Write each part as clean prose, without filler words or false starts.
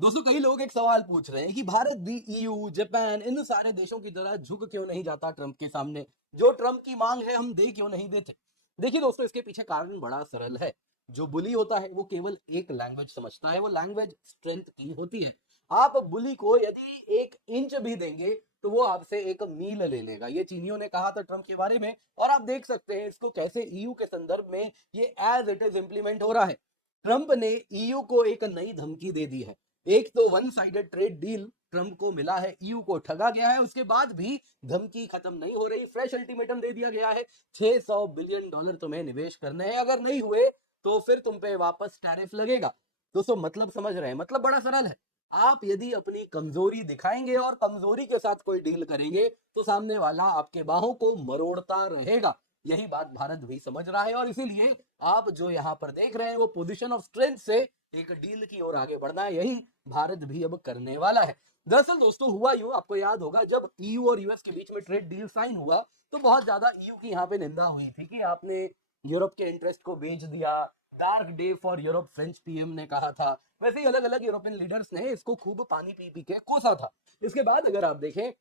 दोस्तों कई लोग एक सवाल पूछ रहे हैं कि भारत भी ईयू जापान इन सारे देशों की तरह झुक क्यों नहीं जाता ट्रंप के सामने। जो ट्रंप की मांग है हम दे क्यों नहीं देते। देखिए दोस्तों, इसके पीछे कारण बड़ा सरल है। जो बुली होता है वो केवल एक लैंग्वेज समझता है, वो लैंग्वेज स्ट्रेंथ की होती है। आप बुली को यदि 1 इंच भी देंगे तो वो आपसे 1 मील ले लेगा। ये चीनियों ने कहा था ट्रंप के बारे में, और आप देख सकते हैं इसको कैसे ईयू के संदर्भ में ये एज इट इज इंप्लीमेंट हो रहा है। ट्रंप ने ईयू को एक नई धमकी दे दी है। एक तो one sided trade deal Trump को मिला है, ईयू को ठगा गया है, उसके बाद भी धमकी खत्म नहीं हो रही। फ्रेश अल्टीमेटम दे दिया गया है, $600 बिलियन तुम्हें निवेश करने हैं, अगर नहीं हुए तो फिर तुम पे वापस टैरिफ लगेगा। दोस्तों मतलब समझ रहे हैं, मतलब बड़ा सरल है। आप यदि अपनी कमजोरी दिखाएंगे और कमजोरी के साथ कोई डील करेंगे तो सामने वाला आपके बाहों को मरोड़ता रहेगा। यही बात भारत भी समझ रहा है, और इसीलिए आप जो यहाँ पर देख रहे हैं वो पोजीशन ऑफ स्ट्रेंथ से एक डील की ओर आगे बढ़ना है। यही भारत भी अब करने वाला है। दरअसल दोस्तों हुआ यूं, आपको याद होगा जब ईयू और यूएस के बीच में ट्रेड डील साइन हुआ तो बहुत ज्यादा ईयू की यहाँ पे निंदा हुई थी कि आपने यूरोप के इंटरेस्ट को बेच दिया। Dark day for Europe French PM ने कहा था। वैसे ही अलग अलग यूरोपियन लीडर्स ने इसको खूब पानी पी पी के कोसा था। इसके बाद अगर आप देखें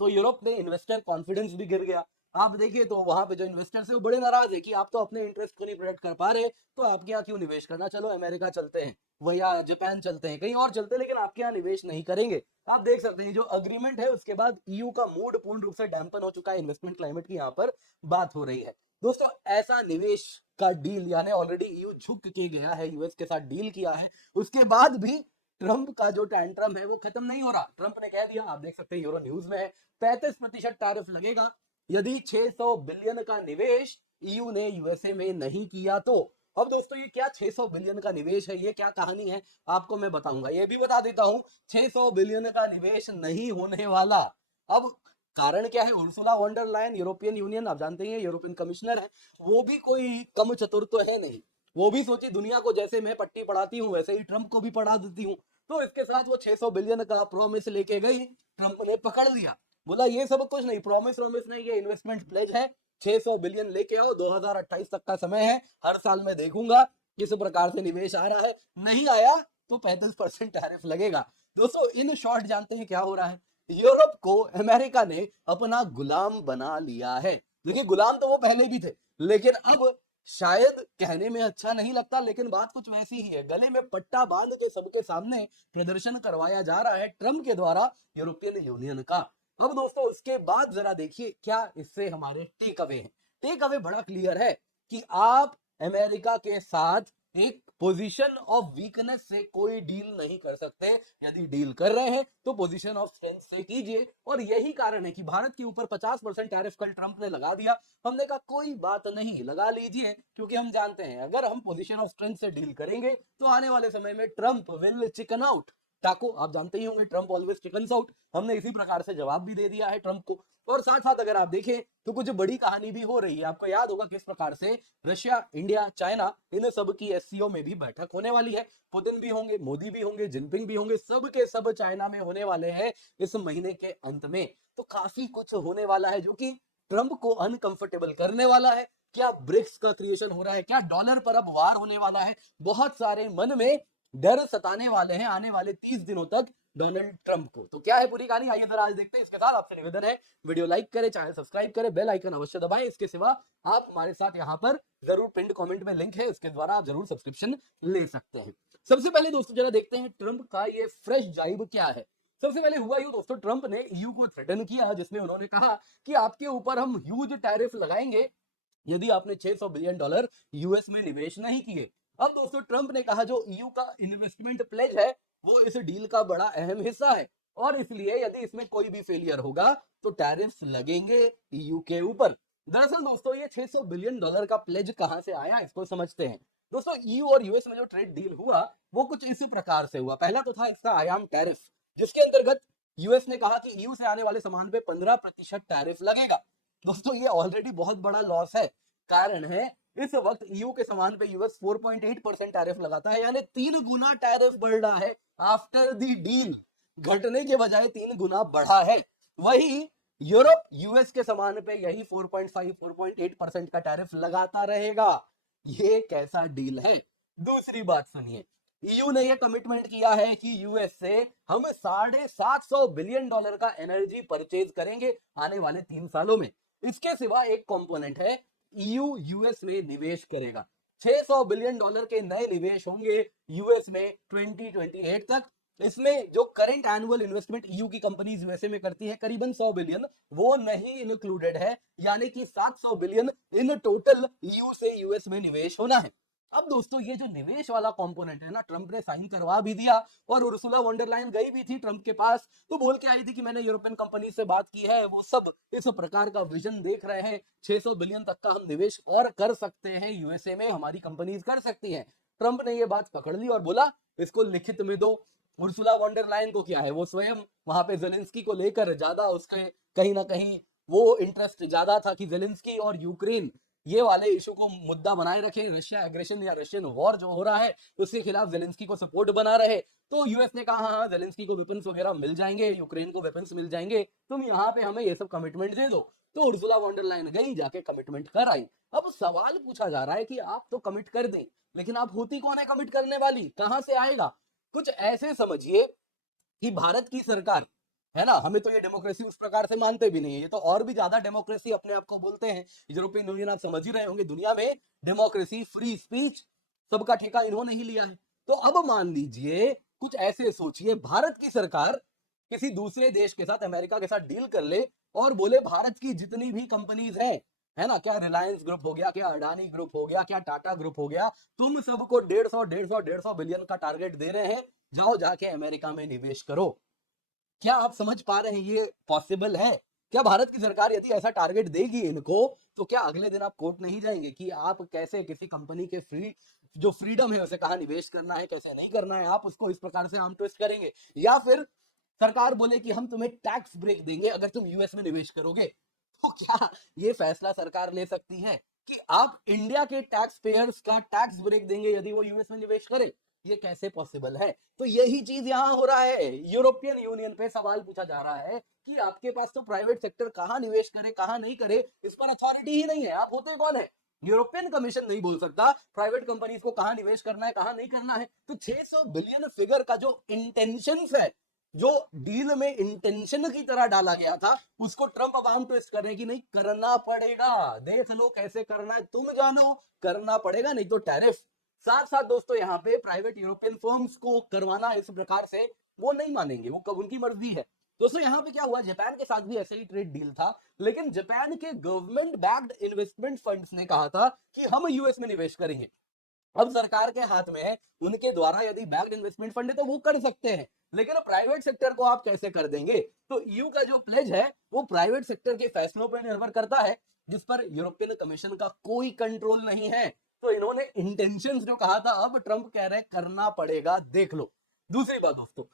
तो यूरोप में इन्वेस्टर कॉन्फिडेंस भी गिर गया। आप देखिए तो वहां पे जो इन्वेस्टर्स है वो बड़े नाराज है कि आप तो अपने इंटरेस्ट को नहीं प्रोटेक्ट कर पा रहे, तो आपके यहाँ क्यों निवेश करना, चलो अमेरिका चलते हैं, वह या जापान चलते हैं, कहीं और चलते हैं, लेकिन आपके यहाँ निवेश नहीं करेंगे। आप देख सकते हैं जो अग्रीमेंट है उसके बाद ईयू का मूड पूर्ण रूप से डैम्पन हो चुका है। इन्वेस्टमेंट क्लाइमेट की यहाँ पर बात हो रही है। दोस्तों ऐसा निवेश का डील, यानी ऑलरेडी ईयू झुक के गया है, यूएस के साथ डील किया है, उसके बाद भी ट्रंप का जो टैंट्रम है वो खत्म नहीं हो रहा। ट्रंप ने कह दिया, आप देख सकते हैं यूरो न्यूज में है, 35% टैरिफ लगेगा यदि 600 बिलियन का निवेश ईयू ने यूएसए में नहीं किया तो। अब दोस्तों ये क्या 600 बिलियन का निवेश है, ये क्या कहानी है, आपको मैं बताऊंगा। ये भी बता देता हूं, 600 बिलियन का निवेश नहीं होने वाला। अब कारण क्या है, Ursula von der Leyen European Union, आप जानते हैं यूरोपियन कमिश्नर है, वो भी कोई कम चतुर तो है नहीं। वो भी सोची दुनिया को जैसे मैं पट्टी पढ़ाती हूँ वैसे ही ट्रंप को भी पढ़ा देती हूँ। तो इसके साथ वो 600 बिलियन का प्रॉमिस लेके गई, ट्रंप ने पकड़ लिया। बोला ये सब कुछ नहीं, प्रॉमिस प्रॉमिस नहीं, ये इन्वेस्टमेंट प्लेज है, 600 बिलियन लेके आओ, 2028 तक का समय है, हर साल मैं देखूंगा किस प्रकार से निवेश आ रहा है, नहीं आया तो 35% टैरिफ लगेगा। दोस्तों इन शॉर्ट जानते हैं क्या हो रहा है, यूरोप को अमेरिका ने अपना गुलाम बना लिया है। देखिए गुलाम तो वो पहले भी थे, लेकिन अब शायद कहने में अच्छा नहीं लगता, लेकिन बात कुछ वैसी ही है। गले में पट्टा बांध के सबके सामने प्रदर्शन करवाया जा रहा है ट्रंप के द्वारा यूरोपियन यूनियन का। अब दोस्तों उसके बाद जरा देखिए क्या इससे हमारे टेक अवे हैं। टेक अवे बड़ा क्लियर है कि आप अमेरिका के साथ एक पोजीशन ऑफ वीकनेस से कोई डील नहीं कर सकते। यदि डील कर रहे हैं तो पोजीशन ऑफ स्ट्रेंथ से कीजिए, और यही कारण है कि भारत के ऊपर 50% टैरिफ कल ट्रंप ने लगा दिया। हमने कहा कोई बात नहीं, लगा लीजिए, क्योंकि हम जानते हैं अगर हम पोजीशन ऑफ स्ट्रेंथ से डील करेंगे तो आने वाले समय में ट्रंप विल चिकन आउट। टाको आप जानते ही होंगे, ट्रंप ऑलवेज चिकन आउट। हमने इसी प्रकार से जवाब भी दे दिया है ट्रंप को। और साथ साथ अगर आप देखें तो कुछ बड़ी कहानी भी हो रही है। आपको याद होगा किस प्रकार से रशिया, इंडिया, चाइना, इन सब की एससीओ में भी बैठक होने वाली है। पुतिन भी होंगे, मोदी भी होंगे, जिनपिंग भी होंगे, सब के सब चाइना में होने वाले हैं इस महीने के अंत में। तो काफी कुछ होने वाला है जो कि ट्रंप को अनकंफर्टेबल करने वाला है। क्या ब्रिक्स का क्रिएशन हो रहा है, क्या डॉलर पर अब वार होने वाला है, बहुत सारे मन में डर सताने वाले हैं आने वाले 30 दिनों तक डोनाल्ड ट्रंप को। तो क्या है पूरी कहानी, आइए जरा आज देखते हैं। इसके साथ आपसे निवेदन है, वीडियो लाइक करें, चैनल सब्सक्राइब करें, बेल आइकन अवश्य दबाएं। इसके सिवा आप हमारे साथ यहाँ पर जरूर पिंड कमेंट में लिंक है, इसके द्वारा आप जरूर सब्सक्रिप्शन ले सकते हैं। सबसे पहले दोस्तों जरा देखते हैं ट्रंप का ये फ्रेश जाइब क्या है। सबसे पहले हुआ यूं दोस्तों, ट्रंप ने ईयू को थ्रेटन किया, जिसमें उन्होंने कहा कि आपके ऊपर हम ह्यूज टैरिफ लगाएंगे यदि आपने $600 बिलियन यूएस में निवेश नहीं किए। अब दोस्तों ट्रंप ने कहा जो ईयू का इन्वेस्टमेंट प्लेज है वो इस डील का बड़ा अहम हिस्सा है, और इसलिए यदि इसमें कोई भी फेलियर होगा तो टैरिफ्स लगेंगे ईयू के ऊपर। दरअसल दोस्तों ये $600 बिलियन का प्लेज कहां से आया, इसको समझते हैं। दोस्तों ईयू और यूएस में जो ट्रेड डील हुआ वो कुछ इसी प्रकार से हुआ। पहला तो था इसका आयाम टैरिफ, जिसके अंतर्गत यूएस ने कहा कि ईयू से आने वाले सामान पे 15% टैरिफ लगेगा। दोस्तों ये ऑलरेडी बहुत बड़ा लॉस है। कारण है इस वक्त ईयू के सामान पे यूएस 4.8% टैरिफ लगाता है, यानी 3 गुना टैरिफ बढ़ रहा है आफ्टर दी डील। घटने के बजाय 3 गुना बढ़ा है। वही यूरोप यूएस के सामान पे यही 4.5 4.8% का टैरिफ लगाता रहेगा। ये कैसा डील है। दूसरी बात सुनिए, ईयू ने यह कमिटमेंट किया है कि यूएस से हम $750 बिलियन का एनर्जी परचेज करेंगे आने वाले 3 सालों में। इसके सिवा एक कंपोनेंट है, ईयू यूएस में निवेश करेगा। $600 बिलियन के नए निवेश होंगे यूएस में 2028 तक। इसमें जो करंट एनुअल इन्वेस्टमेंट ईयू की कंपनीज यूएसए में करती है करीबन 100 बिलियन, वो नहीं इंक्लूडेड है, यानी कि 700 बिलियन इन टोटल ईयू से यूएस में निवेश होना है। अब दोस्तों ये जो निवेश वाला कंपोनेंट है ना, ट्रंप ने साइन करवा भी दिया और उर्सुला वॉन्डर गई भी थी ट्रंप के पास, तो बोल के आई थी कि मैंने यूरोपियन कंपनी से बात की है, वो सब इस प्रकार का विजन देख रहे हैं, 600 बिलियन तक का हम निवेश और कर सकते हैं यूएसए में, हमारी कंपनीज कर सकती हैं। ट्रंप ने ये बात पकड़ ली और बोला इसको लिखित में दो। उर्सुला वॉन्डर को क्या है, वो स्वयं वहां पे जेलेंस्की को लेकर ज्यादा उसके कहीं ना कहीं वो इंटरेस्ट ज्यादा था कि जेलेंस्की और यूक्रेन ये वाले इशू को मुद्दा बनाए रखे, रशिया एग्रेशन या रशियन वॉर जो हो रहा है उसके खिलाफ जेलेंस्की को सपोर्ट बना रहे। तो यूएस ने कहा हाँ जेलेंस्की को वेपन्स वगैरह मिल जाएंगे, यूक्रेन को वेपन्स मिल जाएंगे, तुम यहाँ पे हमें ये सब कमिटमेंट दे दो। तो उर्सुला वॉन्डर गई, जाके कमिटमेंट कर आई। अब सवाल पूछा जा रहा है कि आप तो कमिट कर दें, लेकिन आप होती कौन है कमिट करने वाली, कहां से आएगा? कुछ ऐसे समझिए कि भारत की सरकार है ना, हमें तो ये डेमोक्रेसी उस प्रकार से मानते भी नहीं है, ये तो और भी ज्यादा डेमोक्रेसी अपने आप को बोलते हैं। यूरोपियन यूनियन आप समझ ही रहे होंगे, दुनिया में डेमोक्रेसी, फ्री स्पीच, सबका ठेका इन्होंने ही लिया है। तो अब मान लीजिए, कुछ ऐसे सोचिए, भारत की सरकार किसी दूसरे देश के साथ, अमेरिका के साथ डील कर ले और बोले भारत की जितनी भी कंपनीज हैं, है ना, क्या रिलायंस ग्रुप हो गया, क्या अडानी ग्रुप हो गया, क्या टाटा ग्रुप हो गया, तुम सबको 150 बिलियन का टारगेट दे रहे हैं, जाओ जाके अमेरिका में निवेश करो। क्या आप समझ पा रहे हैं ये पॉसिबल है? क्या भारत की सरकार यदि ऐसा टारगेट देगी इनको, तो क्या अगले दिन आप कोर्ट नहीं जाएंगे कि आप कैसे किसी कंपनी के जो फ्रीडम है उसे कहाँ निवेश करना है, कैसे नहीं करना है, आप उसको इस प्रकार से आर्म ट्विस्ट करेंगे? या फिर सरकार बोले कि हम तुम्हें टैक्स ब्रेक देंगे अगर तुम यूएस में निवेश करोगे, तो क्या ये फैसला सरकार ले सकती है कि आप इंडिया के टैक्स पेयर्स का टैक्स ब्रेक देंगे यदि वो यूएस में निवेश करे? ये कैसे पॉसिबल है? तो यही चीज यहां हो रहा है, यूरोपियन यूनियन पे सवाल पूछा जा रहा है कि आपके पास तो प्राइवेट सेक्टर कहां निवेश करे कहां नहीं करे, इस पर अथॉरिटी ही नहीं है, आप होते कौन है? यूरोपियन कमीशन नहीं बोल सकता प्राइवेट कंपनीज को कहां निवेश करना है कहां नहीं करना है। तो 600 बिलियन फिगर का जो इंटेंशन है, जो डील में इंटेंशन की तरह डाला गया था, उसको ट्रंप अब आर्म ट्विस्ट कर रहे हैं कि नहीं करना पड़ेगा, देख लो कैसे करना है, तुम जानो, करना पड़ेगा नहीं तो टैरिफ। साथ साथ दोस्तों यहाँ पे प्राइवेट यूरोपियन फर्म्स को करवाना इस प्रकार से वो नहीं मानेंगे, वो कब उनकी मर्जी है। दोस्तों यहाँ पे क्या हुआ, जापान के साथ भी ऐसे ही ट्रेड डील था, लेकिन जापान के गवर्नमेंट बैक्ड इन्वेस्टमेंट फंड्स ने कहा था कि हम यूएस में निवेश करेंगे। अब सरकार के हाथ में है, उनके द्वारा यदि बैक्ड इन्वेस्टमेंट फंड है तो वो कर सकते हैं, लेकिन प्राइवेट सेक्टर को आप कैसे कर देंगे? तो ईयू का जो प्लेज है वो प्राइवेट सेक्टर के फैसलों पर निर्भर करता है, जिस पर यूरोपियन कमीशन का कोई कंट्रोल नहीं है। तो इन्होंने इंटेंशंस जो कहा था, अब ट्रंप कह रहे करना पड़ेगा, देख लो। दूसरी बात दोस्तों,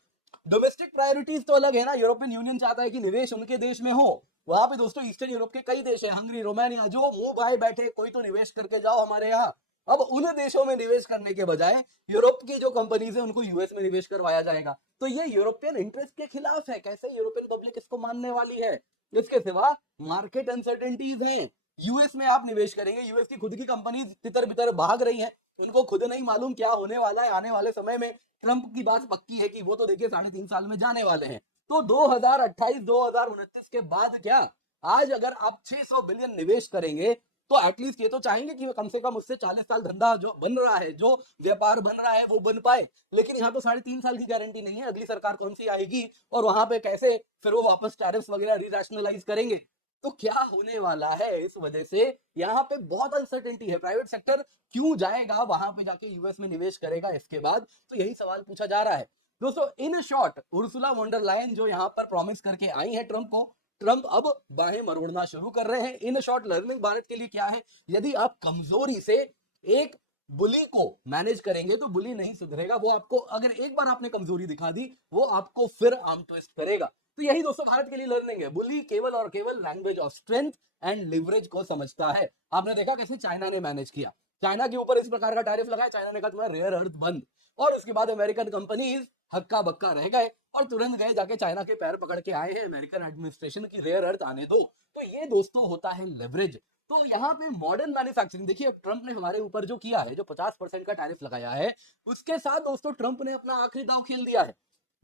डोमेस्टिक प्रायोरिटीज तो अलग है ना, यूरोपियन यूनियन चाहता है कि निवेश उनके देश में हो, वहां पे दोस्तों ईस्टर्न यूरोप के कई देश है, हंगरी, रोमानिया, जो मुंह भाई बैठे कोई तो निवेश करके जाओ हमारे यहाँ। अब उन देशों में निवेश करने के बजाय यूरोप की जो कंपनीज है उनको यूएस में निवेश करवाया जाएगा, तो ये यूरोपियन इंटरेस्ट के खिलाफ है, कैसे यूरोपियन पब्लिक इसको मानने वाली है? इसके सिवा मार्केट अनसर्टेनिटीज हैं, यूएस में आप निवेश करेंगे, यूएस की खुद की कंपनी तितर बितर भाग रही है, उनको खुद नहीं मालूम क्या होने वाला है आने वाले समय में। ट्रंप की बात पक्की है कि वो तो देखिए 3.5 साल में जाने वाले हैं, तो 2028 2029 के बाद क्या, आज अगर आप 600 बिलियन निवेश करेंगे तो एटलीस्ट ये तो चाहेंगे कि कम से कम उससे 40 साल धंधा जो बन रहा है, जो व्यापार बन रहा है वो बन पाए। लेकिन यहाँ तो 3.5 साल की गारंटी नहीं है, अगली सरकार कौन सी आएगी और वहां पे कैसे फिर वो वापस टैरिफ्स वगैरह री करेंगे। तो क्या होने वाला है, इस वजह से यहाँ पे बहुत अनसर्टेनिटी है। प्राइवेट सेक्टर क्यों जाएगा वहां पे जाके यूएस में निवेश करेगा इसके बाद, तो यही सवाल पूछा जा रहा है। दोस्तों in short Ursula von der Leyen जो यहाँ पर प्रॉमिस करके आई है ट्रंप को, ट्रंप अब बाहें मरोड़ना शुरू कर रहे हैं। इन शॉर्ट लर्निंग भारत के लिए क्या है, यदि आप कमजोरी से एक बुली को मैनेज करेंगे तो बुली नहीं सुधरेगा, वो आपको अगर एक बार आपने कमजोरी दिखा दी वो आपको फिर आर्म ट्विस्ट करेगा। तो यही दोस्तों भारत के लिए लर्निंग है, बुली केवल और केवल language of strength and leverage को समझता है। आपने देखा कैसे चाइना ने मैनेज किया, चाइना के ऊपर इस प्रकार का टैरिफ लगाया, चाइना ने कहा तुम्हारा रेयर अर्थ बंद, और उसके बाद अमेरिकन कंपनीज हक्का बक्का रह गए और तुरंत गए जाके चाइना के पैर पकड़ के आए हैं, अमेरिकन एडमिनिस्ट्रेशन की रेयर अर्थ आने दो। तो ये दोस्तों होता है लेवरेज। तो यहाँ पे मॉडर्न मैन्युफैक्चरिंग देखिए, अब ट्रंप ने हमारे ऊपर जो किया है, जो 50% का टैरिफ लगाया है, उसके साथ दोस्तों ट्रंप ने अपना आखिरी दांव खेल दिया है।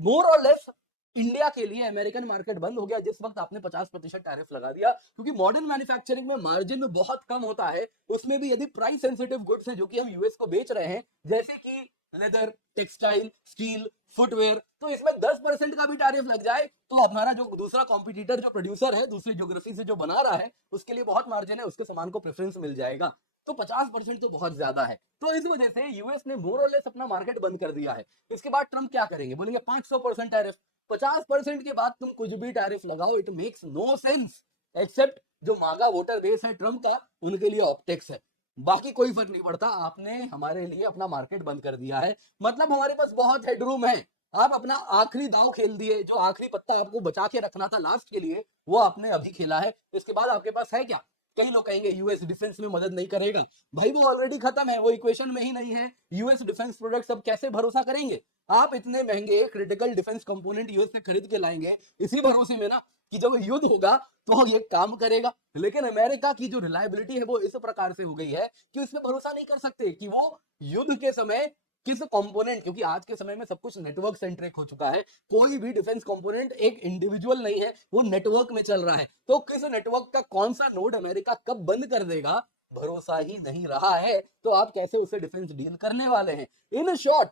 मोर और लेस इंडिया के लिए अमेरिकन मार्केट बंद हो गया जिस वक्त आपने 50% टैरिफ लगा दिया, क्योंकि मॉडर्न मैन्युफैक्चरिंग में मार्जिन बहुत कम होता है। उसमें भी यदि प्राइस सेंसिटिव गुड्स है जो कि हम यूएस को बेच रहे हैं, जैसे कि लेदर, टेक्सटाइल, स्टील, फुटवेयर, तो इसमें 10% का भी टैरिफ लग जाए तो हमारा जो दूसरा कॉम्पिटिटर जो प्रोड्यूसर है दूसरी ज्योग्राफी से जो बना रहा है उसके लिए बहुत मार्जिन है, उसके सामान को प्रेफरेंस मिल जाएगा। तो 50% तो बहुत ज्यादा है। तो इस वजह से यूएस ने मोर और लेस अपना मार्केट बंद कर दिया है। इसके बाद ट्रंप क्या करेंगे, बोलेंगे 500% टैरिफ। 50% के बाद तुम कुछ भी टैरिफ लगाओ, it makes no sense, except जो मागा वोटर बेस है ट्रंप का, उनके लिए ऑप्टिक्स है, बाकी कोई फर्क नहीं पड़ता। आपने हमारे लिए अपना मार्केट बंद कर दिया है, मतलब हमारे पास बहुत हेडरूम है। आप अपना आखिरी दांव खेल दिए, जो आखिरी पत्ता आपको बचा के रखना था लास्ट के लिए, वो आपने अभी खेला है। इसके बाद आपके पास है क्या? कई लोग कहेंगे यूएस डिफेंस में मदद नहीं करेगा, भाई वो ऑलरेडी खत्म है, वो इक्वेशन में ही नहीं है। यूएस डिफेंस प्रोडक्ट्स अब कैसे भरोसा करेंगे? आप इतने महंगे क्रिटिकल डिफेंस कंपोनेंट यूएस से खरीद के लाएंगे इसी भरोसे में ना कि जब युद्ध होगा तो ये काम करेगा। लेकिन अमेरिका की जो रिलायबिलिटी है वो इस प्रकार से हो गई है कि उसमें भरोसा नहीं कर सकते कि वो युद्ध के समय किस कंपोनेंट, क्योंकि आज के समय में सब कुछ नेटवर्क सेंट्रिक हो चुका है, कोई भी डिफेंस कंपोनेंट एक इंडिविजुअल नहीं है, वो नेटवर्क में चल रहा है। तो किस नेटवर्क का कौन सा नोड अमेरिका कब बंद कर देगा, भरोसा ही नहीं रहा है। तो आप कैसे उसे डिफेंस डील करने वाले हैं? इन शॉर्ट,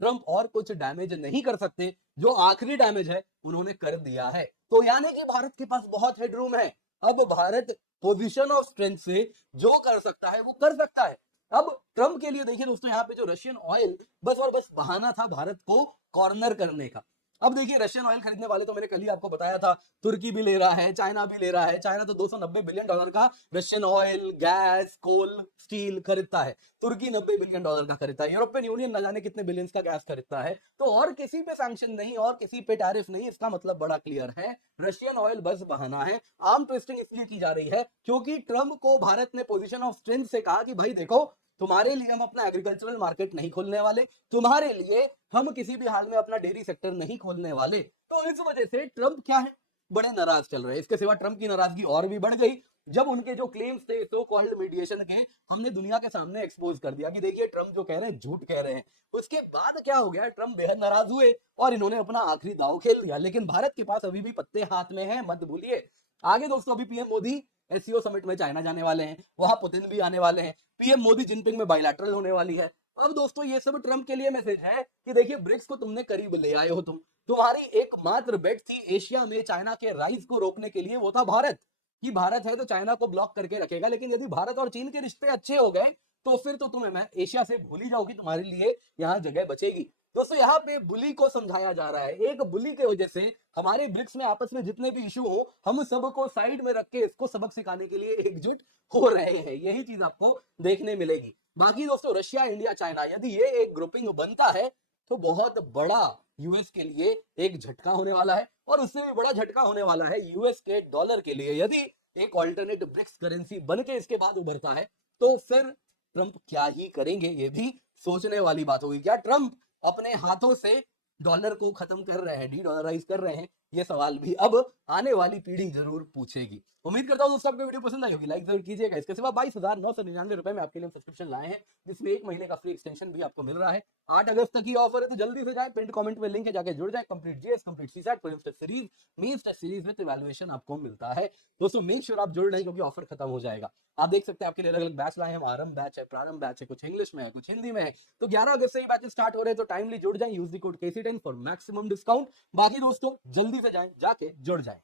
ट्रंप और कुछ डैमेज नहीं कर सकते, जो आखिरी डैमेज है उन्होंने कर दिया है। तो यानी कि भारत के पास बहुत हेडरूम है। अब भारत पोजीशन ऑफ स्ट्रेंथ से जो कर सकता है वो कर सकता है। अब ट्रंप के लिए देखिए दोस्तों, यहाँ पे जो रशियन ऑयल बस और बस बहाना था भारत को कॉर्नर करने का। अब देखिए रशियन ऑयल खरीदने वाले तो मैंने कल ही आपको बताया था, तुर्की भी ले रहा है, चाइना भी ले रहा है। चाइना तो $290 बिलियन का रशियन ऑयल, गैस, कोल, स्टील खरीदता है। तुर्की $90 बिलियन का खरीदता है। यूरोपियन यूनियन न जाने कितने बिलियंस का गैस खरीदता है। तो और किसी पे सैंक्शन नहीं और किसी पे टैरिफ नहीं, इसका मतलब बड़ा क्लियर है, रशियन ऑयल बस बहाना है। आर्म ट्विस्टिंग इसलिए की जा रही है क्योंकि ट्रंप को भारत ने पोजीशन ऑफ स्ट्रेंथ से कहा कि भाई देखो, तुम्हारे लिए हम अपना एग्रीकल्चरल मार्केट नहीं खोलने वाले, तुम्हारे लिए हम किसी भी हाल में अपना डेयरी सेक्टर नहीं खोलने वाले। तो इस वजह से ट्रंप क्या है, बड़े नाराज चल रहे हैं। इसके सिवा ट्रंप की नाराजगी और भी बढ़ गई जब उनके जो क्लेम्स थे सो कॉल्ड मीडिएशन के, हमने दुनिया के सामने एक्सपोज कर दिया कि देखिए ट्रंप जो कह रहे हैं झूठ कह रहे हैं। उसके बाद क्या हो गया, ट्रंप बेहद नाराज हुए और इन्होंने अपना आखिरी दाव खेल दिया। लेकिन भारत के पास अभी भी पत्ते हाथ में हैं, मत भूलिए। आगे दोस्तों अभी पीएम मोदी एससीओ समिट में चाइना जाने वाले हैं, वहां पुतिन भी आने वाले हैं, पीएम मोदी जिनपिंग में बायलैटरल होने वाली है। अब दोस्तों ये सब ट्रंप के लिए मैसेज है कि देखिए ब्रिक्स को तुमने करीब ले आए हो, तुम्हारी एकमात्र बेट थी एशिया में चाइना के राइज को रोकने के लिए, वो था भारत, कि भारत है तो चाइना को ब्लॉक करके रखेगा। लेकिन यदि भारत और चीन के रिश्ते अच्छे हो गए तो फिर तो तुम्हें मैं एशिया से भूल ही जाओगी, तुम्हारे लिए यहाँ जगह बचेगी। दोस्तों यहाँ पे बुली को समझाया जा रहा है, एक बुली की वजह से हमारे ब्रिक्स में आपस में जितने भी इशू हो, हम सबको साइड में रख के इसको सबक सिखाने के लिए एकजुट हो रहे हैं। यही चीज आपको देखने मिलेगी। बाकी दोस्तों रशिया, इंडिया, चाइना, यदि ये एक ग्रुपिंग बनता है तो बहुत बड़ा यूएस के लिए एक झटका होने वाला है। और उससे भी बड़ा झटका होने वाला है यूएस के डॉलर के लिए। यदि एक ऑल्टरनेट ब्रिक्स करेंसी बन के इसके बाद उभरता है तो फिर ट्रंप क्या ही करेंगे, ये भी सोचने वाली बात होगी। क्या ट्रंप अपने हाथों से डॉलर को खत्म कर रहे हैं, डी डॉलराइज कर रहे हैं? ये सवाल भी अब आने वाली पीढ़ी जरूर पूछेगी। उम्मीद करता हूँ दोस्तों आपको वीडियो पसंद आई होगी, लाइक जरूर कीजिएगा। इसके सिवा 22,999 रुपए में आपके लिए सब्सक्रिप्शन लाए हैं, जिसमें 1 महीने का फ्री एक्सटेंशन भी आपको मिल रहा है। 8 अगस्त तक ही ऑफर है, तो जल्दी से जाए, पिन कमेंट में लिंक है, जाके जुड़ जाए। Complete GS, complete CSAT, prelims test series, mains test series with evaluation आपको मिलता है। दोस्तों मेक श्योर आप जुड़ रहे हैं क्योंकि ऑफर खत्म हो जाएगा। आप देख सकते हैं आपके लिए अलग अलग बैच लाए हैं, आरंभ बैच है, प्रारंभ बैच है, कुछ इंग्लिश में है, कुछ हिंदी में है। तो 11 अगस्त से ही बैचेस स्टार्ट हो रहे हैं, तो टाइमली जुड़ जाएं, use the code KC10 for maximum discount. बाकी दोस्तों जल्दी से जाएं, जाके जुड़ जाएं।